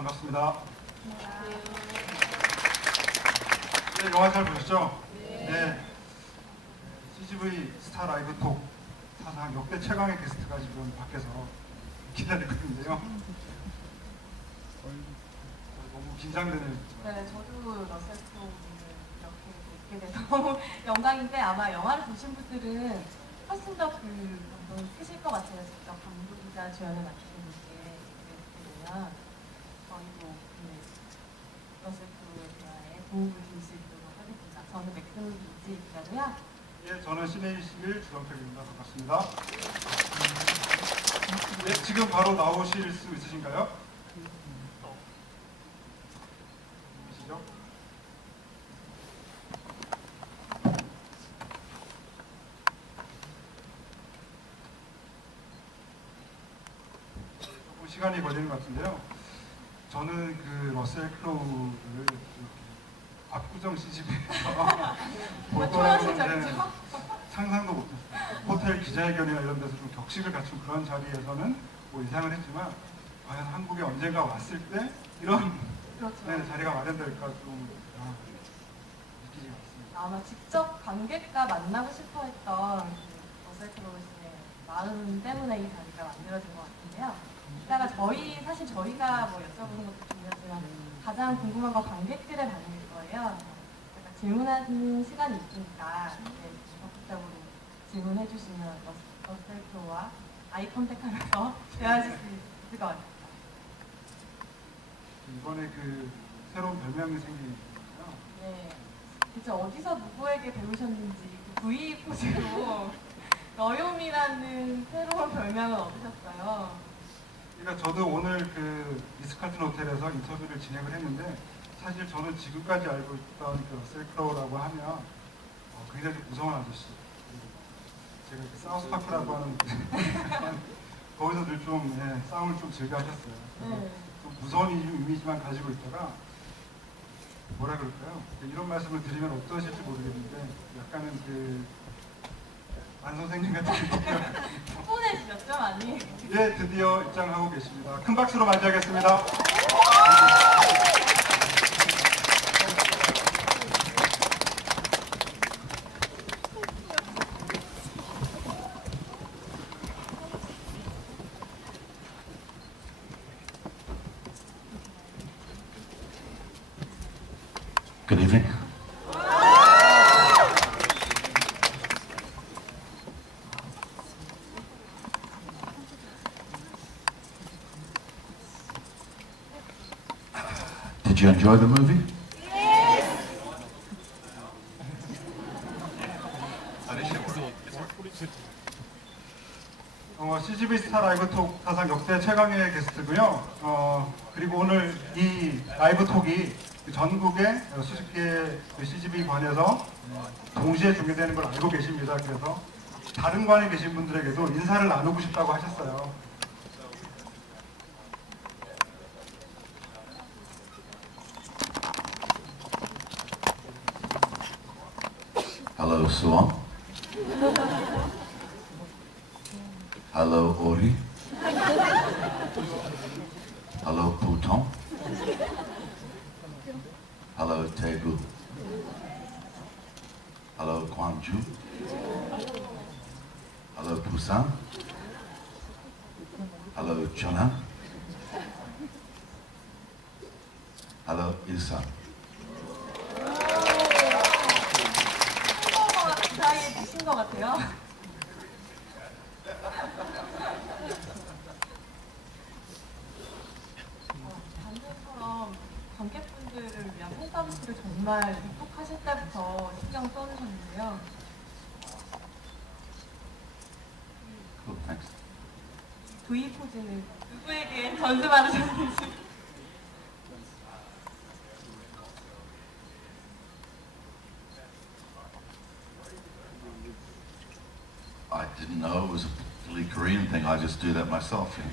반갑습니다. 네, 영화 잘 보셨죠? 네. CGV 스타 라이브 톡 사상 역대 최강의 게스트가 지금 밖에서 기다리고 있는데요. 너무 긴장되네요. 네, 저도 러셀 크로우를 이렇게 뵙게 돼서 너무 영광인데 아마 영화를 보신 분들은 훨씬 더 감동이 크실 것 같아요. 직접 감독이자 주연을 맡으신 분께 뵙게 되면 저희도 러셀 크로우의 대화에 도움을 줄 수 있도록 하겠습니다. 저는 맥스무비 이지 기자고요. 예, 저는 시네21 주정택입니다. 반갑습니다. 네, 지금 바로 나오실 수 있으신가요? 계시죠? 조금 시간이 걸리는 것 같은데요. 저는 그 러셀 크로우를 압구정 CGV에서 볼 거라고는 상상도 못했어요. 호텔 기자회견이나 이런 데서 좀 격식을 갖춘 그런 자리에서는 뭐 예상을 했지만 과연 한국에 언젠가 왔을 때 이런 그렇죠. 네, 자리가 마련될까 좀 느끼지 않습니다. 아마 직접 관객과 만나고 싶어 했던 러셀 크로우의 마음 때문에 이 자리가 만들어진 것 같은데요. 이따가 사실 저희가 뭐 여쭤보는 것도 중요하지만 가장 궁금한 건 관객들의 반응일 거예요. 약간 질문하는 시간이 있으니까 적극적으로 질문해 주시면 러셀 크로우와 아이 컨택하면서 대화하실 수 있을 것 같아요. 이번에 그 새로운 별명이 생긴 거요. 네, 진짜 어디서 누구에게 배우셨는지 그 V 포즈로 너요미라는 새로운 별명을 얻으셨어요. 그러니까 저도 오늘 그 리스카튼 호텔에서 인터뷰를 진행을 했는데 사실 저는 지금까지 알고 있던 그 러셀 크로우라고 하면 굉장히 좀 무서운 아저씨. 제가 그 사우스파크라고 하는 거기서 늘 좀 싸움을 좀 즐겨 하셨어요. 그래서 좀 무서운 이미지만 가지고 있다가 뭐라 그럴까요? 이런 말씀을 드리면 어떠실지 모르겠는데 약간은 그 안 선생님 같은 느낌이에요. 뻔해지셨죠, 많이? 예, 드디어 입장하고 계십니다. 큰 박수로 맞이하겠습니다. Good evening. Did you enjoy the movie? CGV 스타 라이브 톡 사상 역대 최강의 게스트고요. 그리고 오늘 이 라이브 톡이 전국의 수십 개의 CGV 관에서 동시에 중계되는 걸 알고 계십니다. 그래서 다른 관에 계신 분들에게도 인사를 나누고 싶다고 하셨어요. Hello, Suan. Hello, Ori. Hello, Puton. Hello, Daegu. Hello, Gwangju. Hello, Busan. Hello, Cheonan. Hello, Ilsan. 그 사이에 계신 것 같아요. 방금처럼 관객분들을 위한 팬서비스를 정말 입국하실 때부터 신경 써주셨는데요. Cool, thanks. V 포즈는 누구에게 전수받으셨는지. I didn't know it was a particularly Korean thing. I just do that myself. You know?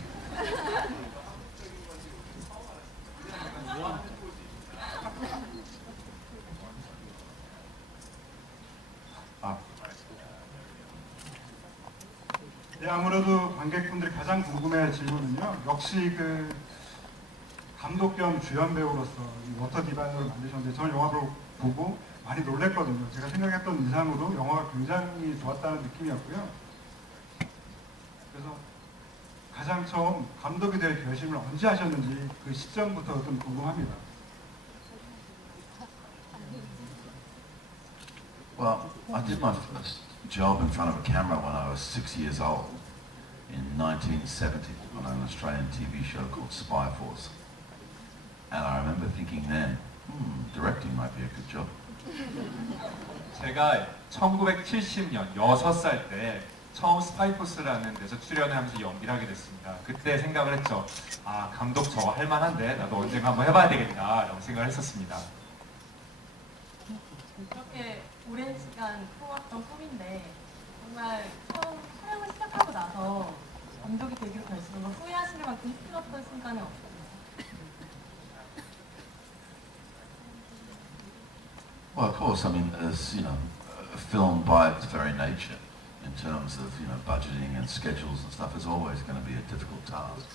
네, 아무래도 관객분들이 가장 궁금해할 질문은요. 역시 그 감독 겸 주연 배우로서 이 워터 디바이너를 만드셨는데 저는 영화를 보고 많이 놀랬거든요. 제가 생각했던 이상으로 영화가 굉장히 좋았다는 느낌이었고요. 그래서 가장 처음 감독이 될 결심을 언제 하셨는지 그 시점부터 좀 궁금합니다. Well, I did my first job in front of a camera when I was 6 years old in 1970 on an Australian TV show called Spy Force. And I remember thinking then, directing might be a good job. 제가 1970년 6살 때 처음 스파이포스라는 데서 출연을 하면서 연기를 하게 됐습니다. 그때 생각을 했죠. 아, 감독 저거 할만한데 나도 언젠가 한번 해봐야 되겠다라고 생각을 했었습니다. 그렇게 오랜 시간 꾸었던 꿈인데 정말 처음 촬영을 시작하고 나서 감독이 되기로 결심한 걸 후회하시는 만큼 힘들었던 순간은 없었나요? Well, of course, I mean, as you know, a film by its very nature, in terms of budgeting and schedules and stuff, is always going to be a difficult task.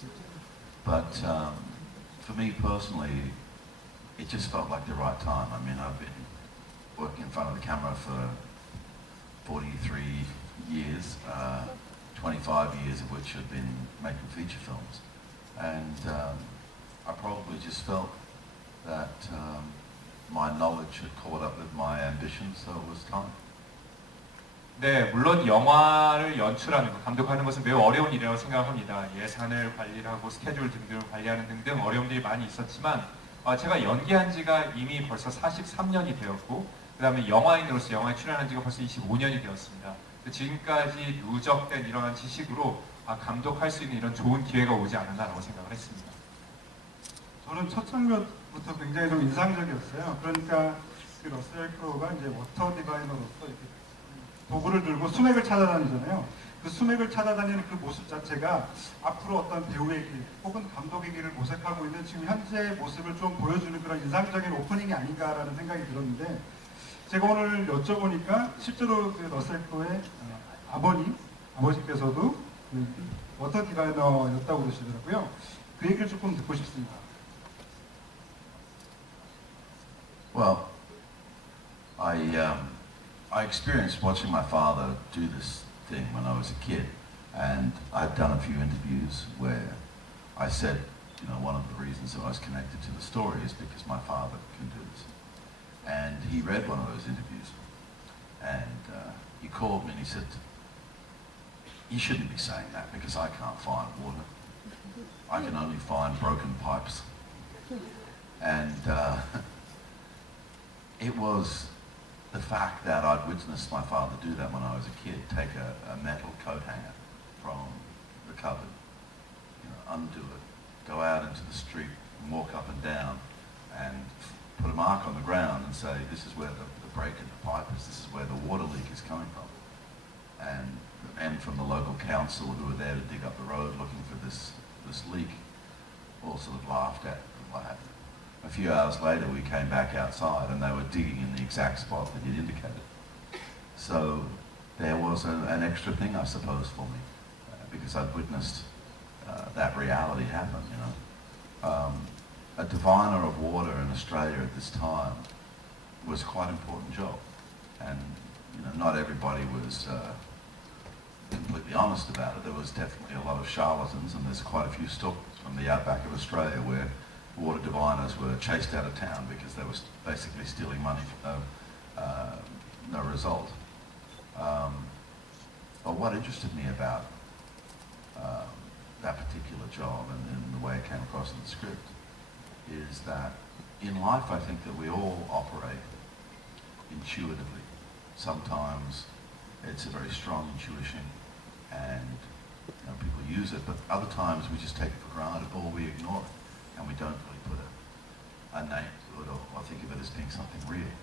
But for me personally, it just felt like the right time. I mean, I've been working in front of the camera for 43 years, 25 years of which have been making feature films, and I probably just felt that my knowledge had caught up with my ambition, so it was time. 네, 물론 영화를 연출하는 것, 감독하는 것은 매우 어려운 일이라고 생각합니다. 예산을 관리하고 스케줄 등등을 관리하는 등등 어려움들이 많이 있었지만 제가 연기한 지가 이미 벌써 43년이 되었고 그 다음에 영화인으로서 영화에 출연한 지가 벌써 25년이 되었습니다. 지금까지 누적된 이러한 지식으로 감독할 수 있는 이런 좋은 기회가 오지 않았나라고 생각을 했습니다. 저는 첫 장면부터 굉장히 좀 인상적이었어요. 그러니까 그 러셀 크로우가 이제 워터 디바이너로서 이렇게 도구를 들고 수맥을 찾아다니잖아요. 그 수맥을 찾아다니는 그 모습 자체가 앞으로 어떤 배우의 길 혹은 감독의 길을 모색하고 있는 지금 현재의 모습을 좀 보여주는 그런 인상적인 오프닝이 아닌가라는 생각이 들었는데 제가 오늘 여쭤보니까 실제로 그 러셀 크로우의 아버지께서도 그 워터 디바이너였다고 그러시더라고요. 그 얘기를 조금 듣고 싶습니다. Well, I experienced watching my father do this thing when I was a kid, and I've done a few interviews where I said, one of the reasons that I was connected to the story is because my father can do this. And he read one of those interviews, and he called me and he said, "You shouldn't be saying that because I can't find water. I can only find broken pipes." And it was the fact that I'd witnessed my father do that when I was a kid, take a metal coat hanger from the cupboard, undo it, go out into the street and walk up and down and put a mark on the ground and say, this is where the break in the pipe is, this is where the water leak is coming from. And the men from the local council who were there to dig up the road looking for this leak all sort of laughed at what happened. A few hours later we came back outside and they were digging in the exact spot that you'd indicated. So there was an extra thing, I suppose, for me, because I'd witnessed that reality happen, A diviner of water in Australia at this time was quite an important job. And not everybody was completely honest about it. There was definitely a lot of charlatans, and there's quite a few stories from the outback of Australia where water diviners were chased out of town because they were basically stealing money for no result. But what interested me about that particular job and the way it came across in the script is that in life I think that we all operate intuitively. Sometimes it's a very strong intuition and people use it, but other times we just take it for granted or we ignore it. And we don't really put a name to it or think of it as being something real.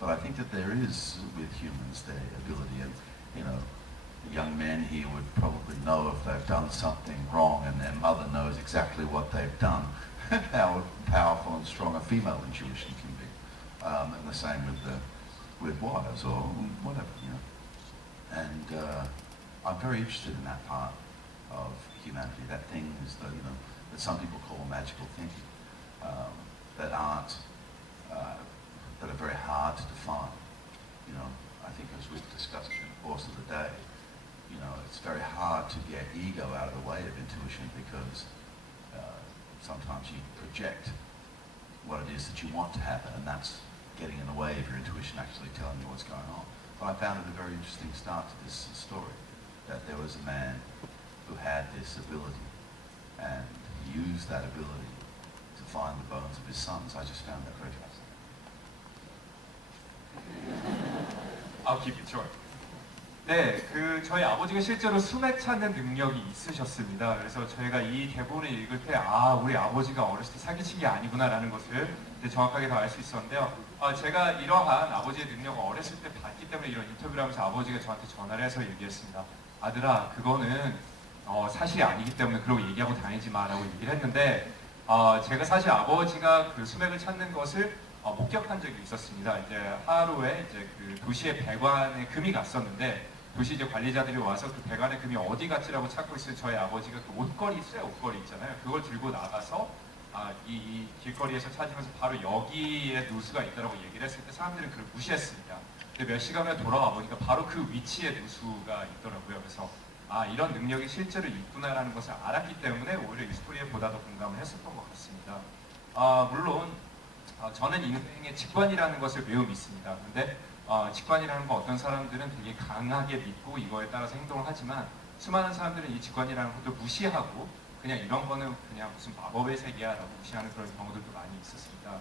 But I think that there is, with humans, the ability, and the young men here would probably know if they've done something wrong and their mother knows exactly what they've done, how powerful and strong a female intuition can be. And the same with wives or whatever, And I'm very interested in that part of humanity, that things that, that some people call magical thinking, that are very hard to define. You know, I think as we've discussed during the course of the day, you know, it's very hard to get ego out of the way of intuition because sometimes you project what it is that you want to happen, and that's getting in the way of your intuition actually telling you what's going on. But I found it a very interesting start to this story, that there was a man who had this ability and used that ability to find the bones of his sons. I just found that very fascinating. I'll keep it short. 네, 저희 아버지가 실제로 수맥 찾는 능력이 있으셨습니다. 그래서 저희가 이 대본을 읽을 때, 우리 아버지가 어렸을 때 사기친 게 아니구나라는 것을 이제 정확하게 더 알 수 있었는데요. 제가 이러한 아버지의 능력을 어렸을 때 봤기 때문에 이런 인터뷰를 하면서 아버지가 저한테 전화를 해서 얘기했습니다. 아들아, 그거는 사실이 아니기 때문에 그러고 얘기하고 다니지 마라고 얘기를 했는데, 제가 사실 아버지가 그 수맥을 찾는 것을 목격한 적이 있었습니다. 이제 하루에 이제 그 도시의 배관에 금이 갔었는데, 도시 이제 관리자들이 와서 그 배관의 금이 어디 갔지라고 찾고 있어요. 저희 아버지가 그 옷걸이 있어요. 옷걸이 있잖아요. 그걸 들고 나가서 이 길거리에서 찾으면서 바로 여기에 누수가 있다고 얘기를 했을 때 사람들은 그걸 무시했습니다. 근데 몇 시간 후에 돌아와 보니까 바로 그 위치에 누수가 있더라고요. 그래서 이런 능력이 실제로 있구나라는 것을 알았기 때문에 오히려 이 스토리에 보다 더 공감을 했었던 것 같습니다. 물론 저는 인생의 직관이라는 것을 매우 믿습니다. 근데 직관이라는 거 어떤 사람들은 되게 강하게 믿고 이거에 따라서 행동을 하지만 수많은 사람들은 이 직관이라는 것도 무시하고 그냥 이런 거는 그냥 무슨 마법의 세계야 라고 무시하는 그런 경우들도 많이 있었습니다.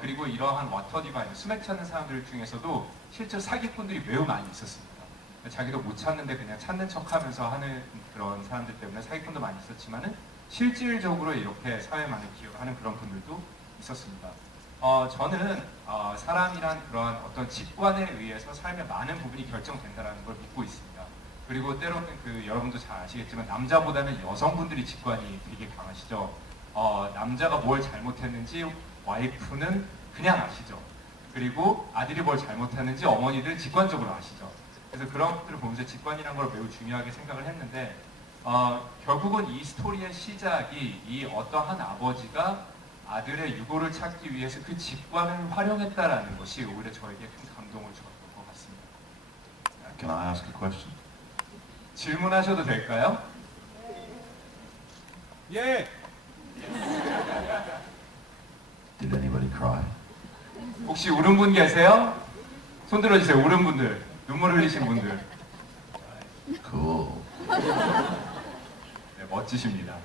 그리고 이러한 와터 디바인, 수맥 찾는 사람들 중에서도 실제로 사기꾼들이 매우 많이 있었습니다. 자기도 못 찾는데 그냥 찾는 척 하면서 하는 그런 사람들 때문에 사기꾼도 많이 있었지만은 실질적으로 이렇게 사회만을 기여하는 그런 분들도 있었습니다. 저는 사람이란 그러한 어떤 직관에 의해서 삶의 많은 부분이 결정된다는 걸 믿고 있습니다. 그리고 때로는 여러분도 잘 아시겠지만 남자보다는 여성분들이 직관이 되게 강하시죠. 남자가 뭘 잘못했는지 와이프는 그냥 아시죠. 그리고 아들이 뭘 잘못했는지 어머니들은 직관적으로 아시죠. 그래서 그런 것들을 보면서 직관이라는 걸 매우 중요하게 생각을 했는데 결국은 이 스토리의 시작이 이 어떠한 아버지가 아들의 유고를 찾기 위해서 그 직관을 활용했다라는 것이 오히려 저에게 큰 감동을 주었던 것 같습니다. Can I ask a question? 질문하셔도 될까요? 예. Did anybody cry? 혹시 울은 분 계세요? 손 들어주세요. 울은 분들, 눈물 흘리신 분들. Cool. 네, 멋지십니다.